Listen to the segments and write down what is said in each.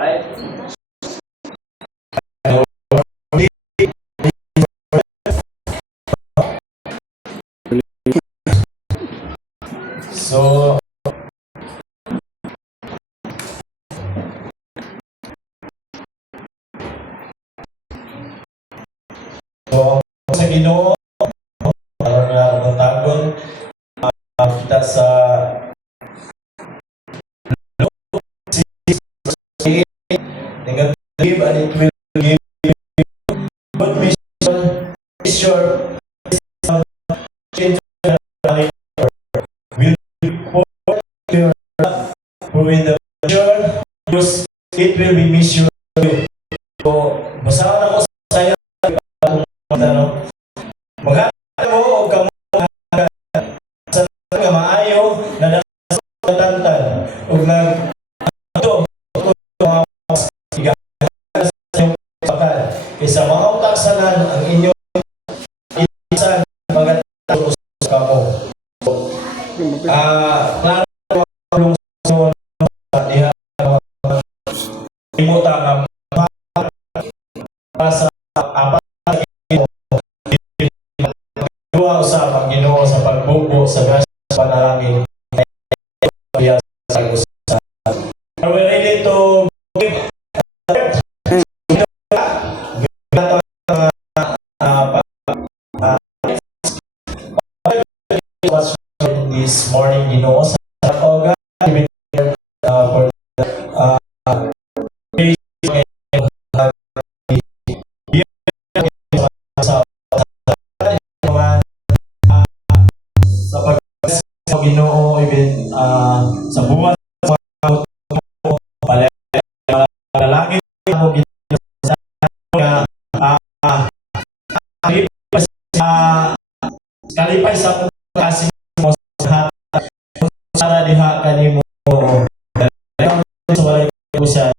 Right? So, sa Ginoo, parang natagon kita sa negative and it will give you good mission is your change will pour your love in the future because it will be mission you. So, basahan ako sa iyo maghanap mo o kamo sa nga maayo na natantan o nag sa mga utaksanan ang inyong isan magatapos kamo. Klaro ang lungsod diha imuta nga sa apat dua sa Ginoo sa pagbubo sa grasya panalangin sa usa. Are we ready to give this morning, Ginoo, sa Oga, for sa Ginoo, even sa buwan palalangin mo kalipay sa kasi mo sa para diha kanimo sa walay ko sa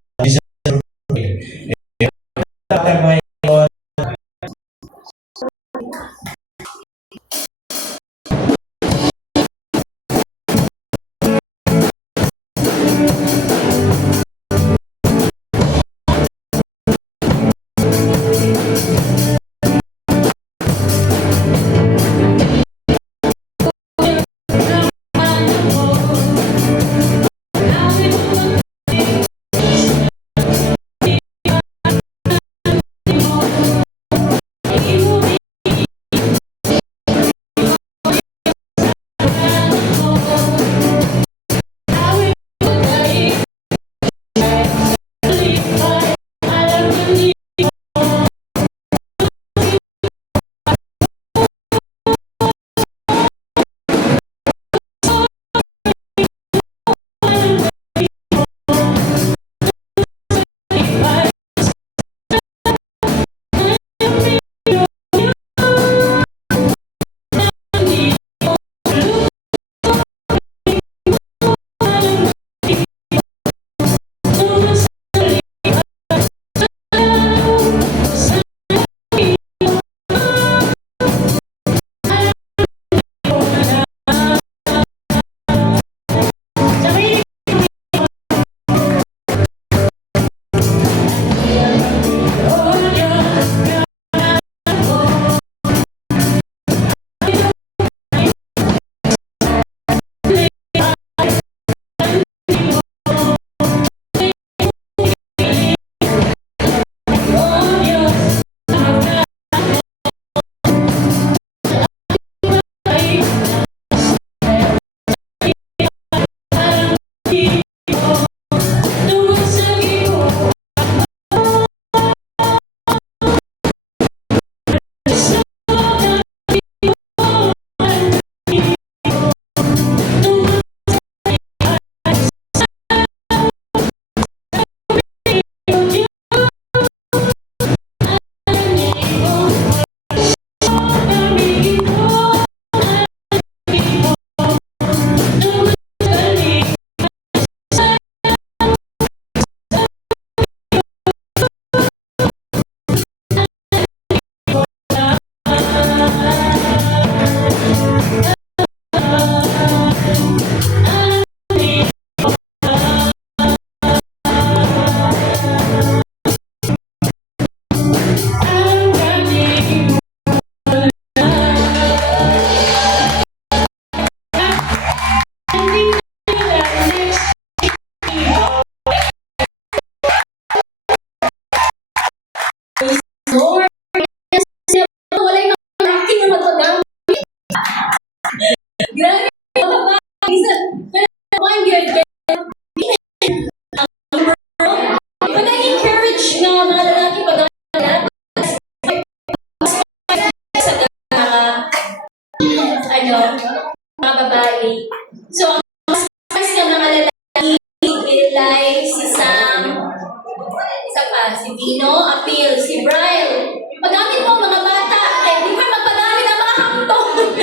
Dino Appeal, si Brian. Pagamit mo mga bata, kaya di ba magpagamit ang mga kantong.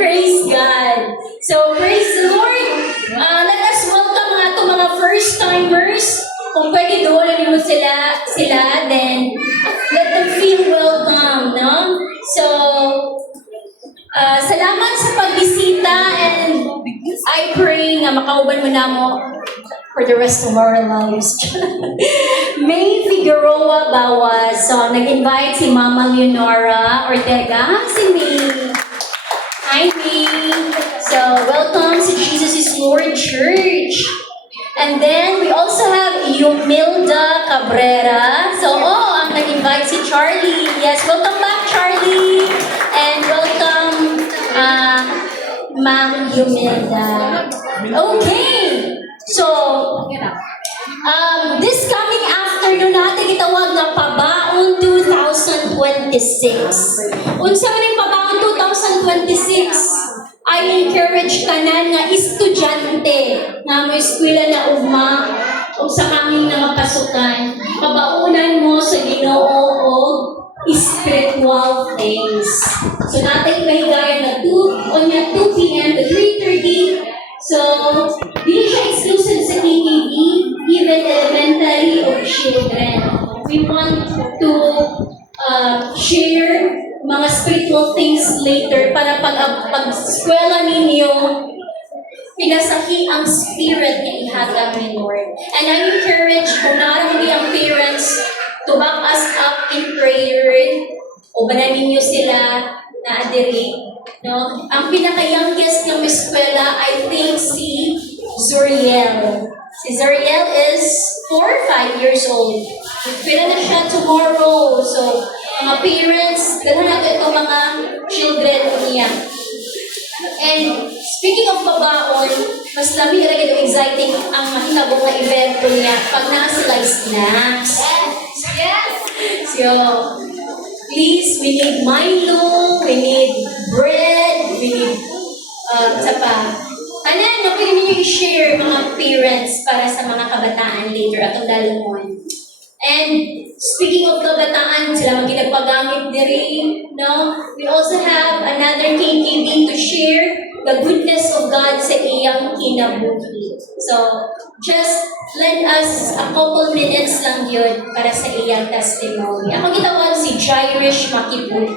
Praise God. So, praise the Lord. Let us welcome mga first-timers. Kung pwede doon mo sila, then let them feel welcome, no? So, salamat sa pagbisita, and I pray nga makauban mo na mo for the rest of our lives. May Figueroa Bawas. So, nag-invite si Mama Leonora Ortega. Si May. Hi, May. So, welcome to Jesus is Lord Church. And then, we also have Yumilda Cabrera. So, ang nag-invite si Charlie. Yes, welcome back, Charlie. And welcome, Ma'am Yumilda. Okay. So, this coming afternoon natin itawag na Pabaon 2026. Unsa man yung Pabaon 2026? I encourage tanan nga estudyante nga mo eskwela na ugma o sa kaming nga pasukan. Pabaunan mo sa Ginoo og spiritual things. So natin mahigaya na 2 p.m. to 3:30. So, di siya exclusive sa KKB, even elementary or children. We want to share mga spiritual things later para pag-eskwela ninyo, pinasahi ang spirit na ihatag ni Lord. And I encourage kung naramagi ang parents to back us up in prayer, o banan ninyo sila na adiri. No? Ang pinaka-youngest ng eskwela, I think si Zuriel. Si Zuriel is 4 or 5 years old. Pila na siya tomorrow. So, mga parents, dala natin itong mga children niya. And speaking of babaon, mas lami rin exciting ang hinabong na event niya pag nasa snacks. Yes! So, please, we need Milo, we need bread, we need Tanan, na pwede ninyo i-share mga parents para sa mga kabataan later atong dalumon. And speaking of kabataan, sila magkinagpagamit diri, no? We also have another KKB to share the goodness of God sa iyang kinabuhi. So, just lend us a couple minutes lang yun para sa iyang testimony. Ako gitawag si Jairish Makiputi.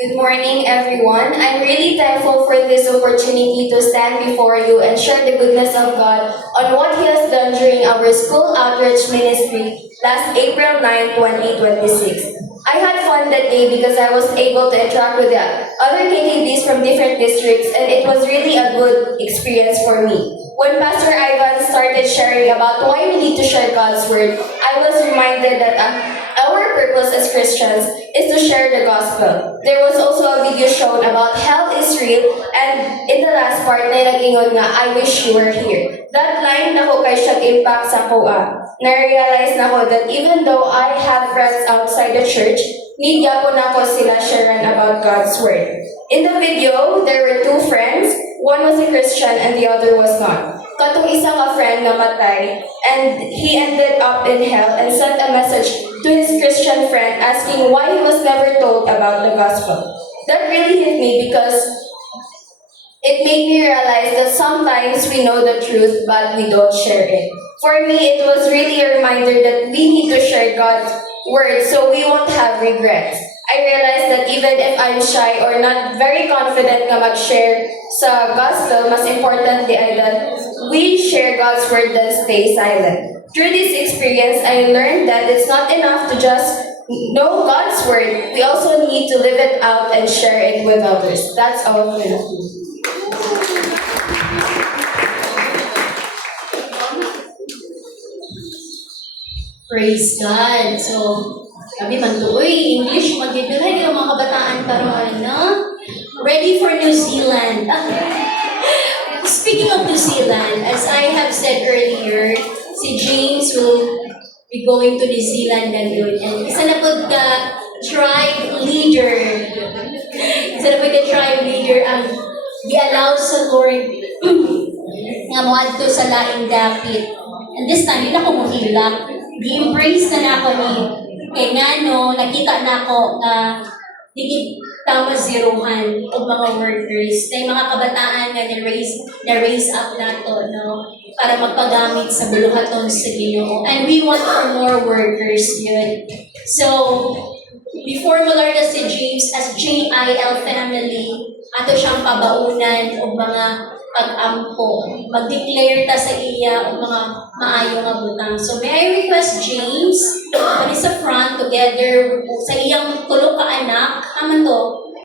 Good morning, everyone. I'm really thankful for this opportunity to stand before you and share the goodness of God on what He has done during our school outreach ministry last April 9, 2026. I had fun that day because I was able to interact with the other KKBs from different districts, and it was really a good experience for me. When Pastor Ivan started sharing about why we need to share God's Word, I was reminded that our purpose as Christians is to share the gospel. There was also a video shown about hell is real, and in the last part na nag-ingon nga, I wish you were here. That line na ko kay siyang impact sa kuha. Na-realize na ko that even though I have friends outside the church, need po na ko sila sharean about God's Word. In the video, there were 2 friends. One was a Christian and the other was not. Katong isa ka friend namatay, and he ended up in hell and sent a message to his Christian friend asking why he was never told about the gospel. That really hit me because it made me realize that sometimes we know the truth but we don't share it. For me, it was really a reminder that we need to share God's Word so we won't have regrets. I realized that even if I'm shy or not very confident na mag-share sa gospel, mas importantly ay that we share God's Word than stay silent. Through this experience, I learned that it's not enough to just know God's Word. We also need to live it out and share it with others. That's all for me. Praise God. So, kami man to, English, mag-ibilay yung mga kabataan karon, no? Ready for New Zealand. Speaking of New Zealand, as I have said earlier, si James will be going to New Zealand na yun. And isa na po the tribe leader. Isa na po the tribe leader ang gi-allow sa Lord nga moadto sa laing dapit. And this time, hindi na ko mohilak. Gi-embrace na ako ni kay ngano, nakita na ako na digit tama zerohan o mga workers. Na yung mga kabataan nga na-raise up nato, no? Para magpagamit sa buluhaton sa Ginoo. And we want for more workers yun. So, before mo Lord si James as JIL family, ato siyang pabaunan o mga pag-ampo. Mag-declare ta sa iya o mga maayo nga butang. So may I request James, kani sa front together sa iyang tulo ka anak, naman to,